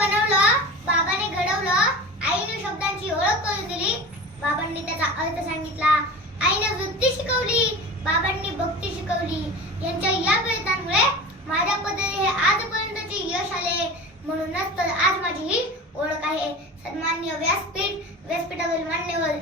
बनवलं, बाबाने घडवलं, आईने शब्दांची ओळख करून दिली, बाबांनी त्याचा अर्थ सांगितला, आईने वृत्ती शिकवली, बाबांनी भक्ती शिकवली. यांच्या या प्रयत्नांमुळे माझ्या पदरी हे आजपर्यंतचे यश आले. म्हणूनच तर आज माझी ही ओळख आहे. सन्माननीय व्यासपीठावरील मान्यवर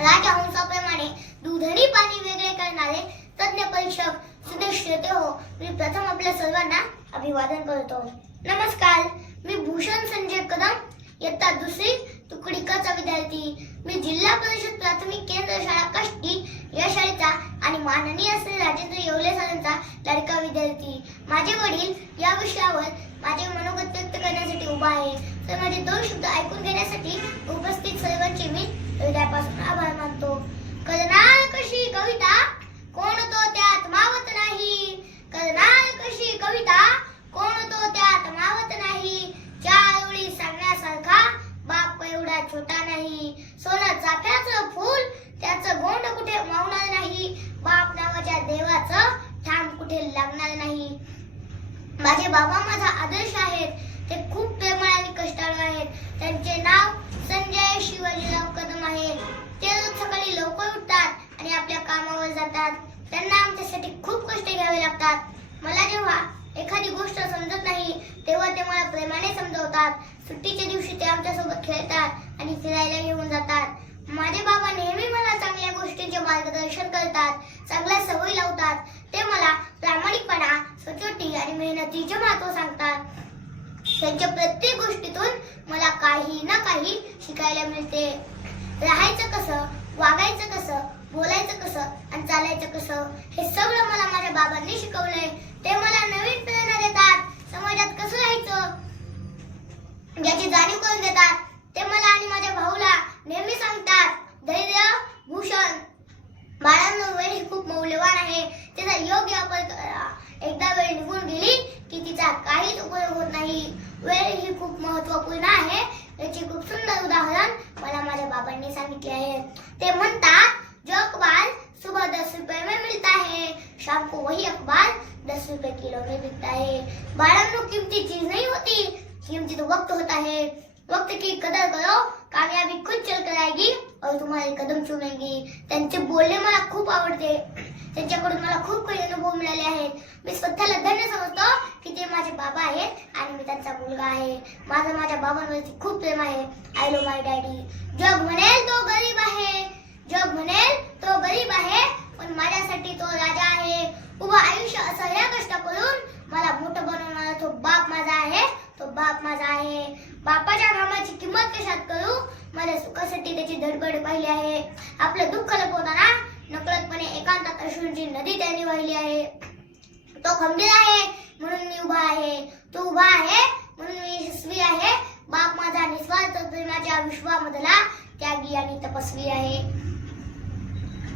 राजहंसाप्रमाणे दूधनी पाणी वेगळे करणारे तज्ञ परीक्षक सुदेश श्रोते हो, मी प्रथम आपल्या सर्वांना अभिवादन करतो. नमस्कार, मी भूषण संजय कदम, इयत्ता दुसरी तुकडी क चा विद्यार्थी. मी जिल्हा परिषद प्राथमिक केंद्र शाळा कष्टी या शाळेचा आणि माननीय श्री राजेंद्र येवले सरांचा लाडका विद्यार्थी. माझे वडील या विषयावर माझे मनोगत व्यक्त करण्यासाठी उभा आहे, तर माझे दोन शब्द ऐकून घेण्यासाठी उपस्थित सर्वांचे मी हृदयापासून आभार मानतो. करणार कशी कविता, कोण तो त्यात मावत नाही. करणार कशी कविता, कोण तो त्यात मावत नाही. चार ओळी सांगण्यासारखा बाप एवढा छोटा नाही. सोनं चाफ्याचं फूल, त्याचं गोंड कुठे मावणार नाही. बाप नावाच्या देवाचं ठाम कुठे लागणार नाही. माझे बाबा माझा आदर्श आहेत. ते खूप प्रेमळ आणि कष्टाळू आहेत. त्यांचे नाव संजय शिवाजीराव कदम आहे. ते रोज सकाळी लवकर उठतात आणि आपल्या कामावर जातात. त्यांना आमच्यासाठी खूप कष्ट घ्यावे लागतात. मला जेव्हा एखादी गोष्ट समजत नाही तेव्हा ते मला प्रेमाने समजवतात. सुट्टीच्या दिवशी ते आमच्यासोबत खेळतात आणि फिरायला घेऊन जातात. माझे बाबा नेहमी मला चांगल्या गोष्टींचे मार्गदर्शन करतात, चांगल्या सवयी लावतात. ते मला प्रामाणिकपणा, सचोटी आणि मेहनतीचे महत्त्व सांगतात. त्यांच्या प्रत्येक गोष्टीतून मला काही ना काही शिकायला मिळते. राहायचं कसं, वागायचं कसं, बोलायचं कसं आणि चालायचं कसं, हे सगळं मला माझ्या बाबांनी शिकवलंय. ते मला नवीन प्रेरणा देतात. समाजात कसं राहायचं याची जाणीव करून देतात. ते मला आणि माझ्या भाऊला नेहमी सांगतात, धैर्य भूषण. बाळांनो, वेळ ही खूप मौल्यवान आहे. त्याचा योग्य वापर करा. एकदा वेळ निघून गेली की तिचा काहीच उपयोग होत नाही. वेळ ही खूप महत्त्वपूर्ण आहे. याचे खूप सुंदर उदाहरण मला माझ्या बाबांनी सांगितले आहे. ते म्हणतात, जो अखबार सुबह 10 रुपये में मिलता है, शाम को वही अखबार 10 रुपये किलो में बिकता है. बाळांनो, कीमती चीज नहीं होती, कीमती तो वक्त होता है. वक्त की कदर करो, कामयाबी खुद चल कर आएगी और तुम्हारे कदम चूमेगी. त्यांचे बोलणे मला खूप आवडते. त्यांच्याकडून मला खूप काही अनुभव मिळाले आहेत. मी स्वतःला धन्य समजतो की ते माझे बाबा आहेत आणि मी त्यांचा मुलगा आहे. माझ्या बाबांवरती खूप प्रेम आहे. I love my daddy. जग म्हणेल तो गरीब आहे, जग म्हणेल तो गरीब आहे, पण माझ्यासाठी तो राजा आहे. उभं आयुष्य असह्य कष्ट करून मला मोठं बनवणारा तो बाप माझा आहे, तो बाप माझा आहे. बापाच्या घामाची किंमत कशात करू, माझ्या सुखासाठी त्याची धडपड पाहिली आहे. आपलं दुःख लपवताना नकळतपणे एकांतात अश्रूंची नदी त्यांनी वाहिली आहे. तो खंबीर आहे म्हणून मी उभा आहे, तो उभा आहे म्हणून मी यशस्वी आहे. बाप माझा निस्वार्थ प्रेमाच्या विश्वामधला त्यागी आणि तपस्वी आहे.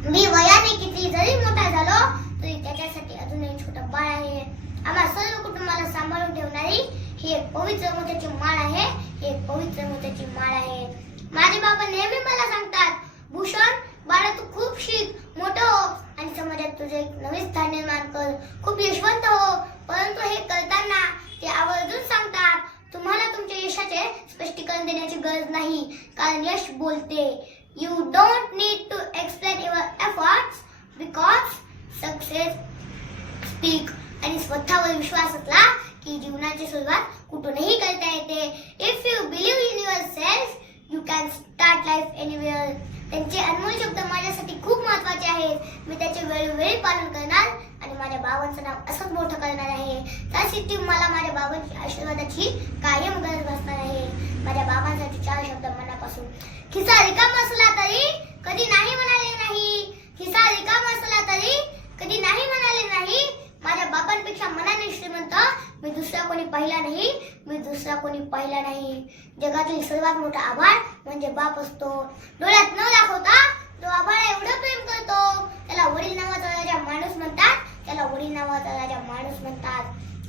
मी वयाने किती जरी मोठा झालो तरी त्याच्यासाठी अजूनही छोटं बाळ आहे. आम्हा सर्व कुटुंबाला सांभाळून ठेवणारी ही एक पवित्र मोत्याची माळ आहे, ही एक पवित्र मोत्याची माळ आहे. माझे बाबा नेहमी मला सांगतात, भूषण बाळा, तू खूप शिक, मोठं हो आणि समाजात तुझे एक नवे स्थान निर्माण कर. खूप यशवंत हो. परंतु हे करताना ते आवर्जून सांगतात, तुम्हाला तुमच्या यशाचे स्पष्टीकरण देण्याची गरज नाही, कारण यश बोलते. You don't need to explain your efforts because success speak. आणि स्वतःवर विश्वास असला की जीवनाची सुरुवात कुठूनही करता येते. If you believe in yourself, you can start life anywhere. त्यांचे अनमोल शब्द माझ्यासाठी खूप महत्त्वाचे आहेत. मी त्याचे वेळोवेळी पालन करणार आणि माझ्या बाबांचं नाव असंच मोठं करणार आहे. त्यासाठी मला माझ्या बाबांच्या आशीर्वादाची कायम गरज भासणार आहे. माझ्या बाबांसाठी 4 शब्द मनापासून. खिसा रिकामा असला तरी कधी नाही म्हणाले नाही. खिसा रिकामा असला तरी कधी नाही म्हणाले नाही. माझ्या बाबांपेक्षा मनाने श्रीमंत मी दुसरा कोणी पाहिला नाही, मी दुसरा कोणी पाहिला नाही. जगातील सर्वात मोठा आभार म्हणजे बाप असतो. डोळ्यात न दाखवता तो आभाळा एवढं प्रेम करतो. त्याला वडील नावाचा राजा माणूस म्हणतात, त्याला वडील नावाचा राजा माणूस म्हणतात.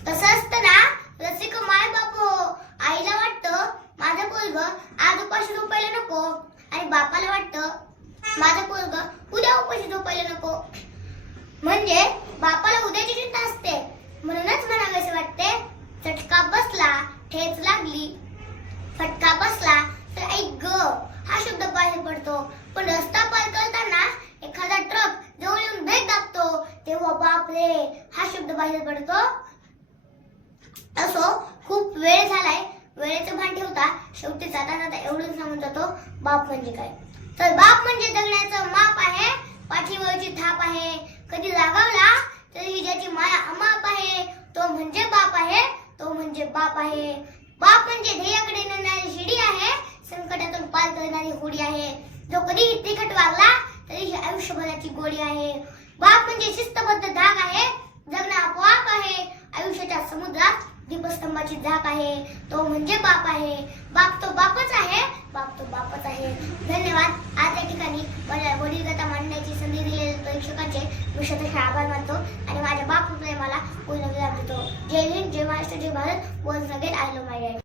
तसं असतं ना, रसिक माय बाप हो. आईला वाटतं माझं पोरग आज उपाशी झोपायला नको आणि बापाला वाटतं माझं पोरग उद्या उपाशी झोपायला नको. म्हणजे बापाला उद्याची चिंता असते. म्हणूनच म्हणावेसे वाटते, चटका बसला ठेच लागली बाहेर पडतो. असो, खूप वेळ झालाय, वेळेचं भान ठेवता शेवटी जाता जाता एवढंच सांगून जातो, बाप म्हणजे काय. तर बाप म्हणजे जगण्याचं माप आहे, पाठीवरची थाप आहे. कधी रागावला तरी ज्याची माया अमाप आहे, तो म्हणजे बाप आहे, तो म्हणजे बाप आहे. बाप म्हणजे ध्येयाकडे नेणारी शिडी आहे, संकटातून पार करणारी होडी आहे. जो कधीही तिखट वागला तरी ही आयुष्यभराची गोडी आहे. बाप म्हणजे शिस्तबद्ध धाक आहे, जगणं आपोआप आहे. आयुष्याच्या समुद्रात दीपस्तंभाची झाक आहे, तो म्हणजे बाप आहे. बाप तो बापच आहे, बाप तो बापच आहे. धन्यवाद. आज या ठिकाणी मला वडीलकथा मांडण्याची संधी दिलेल्या प्रेक्षकांचे मी शतश आभार मानतो आणि माझ्या बाप प्रेमाला पूर्ण विराम देतो. जय हिंद, जय महाराष्ट्र, जय Bharat. Once again I love my dad.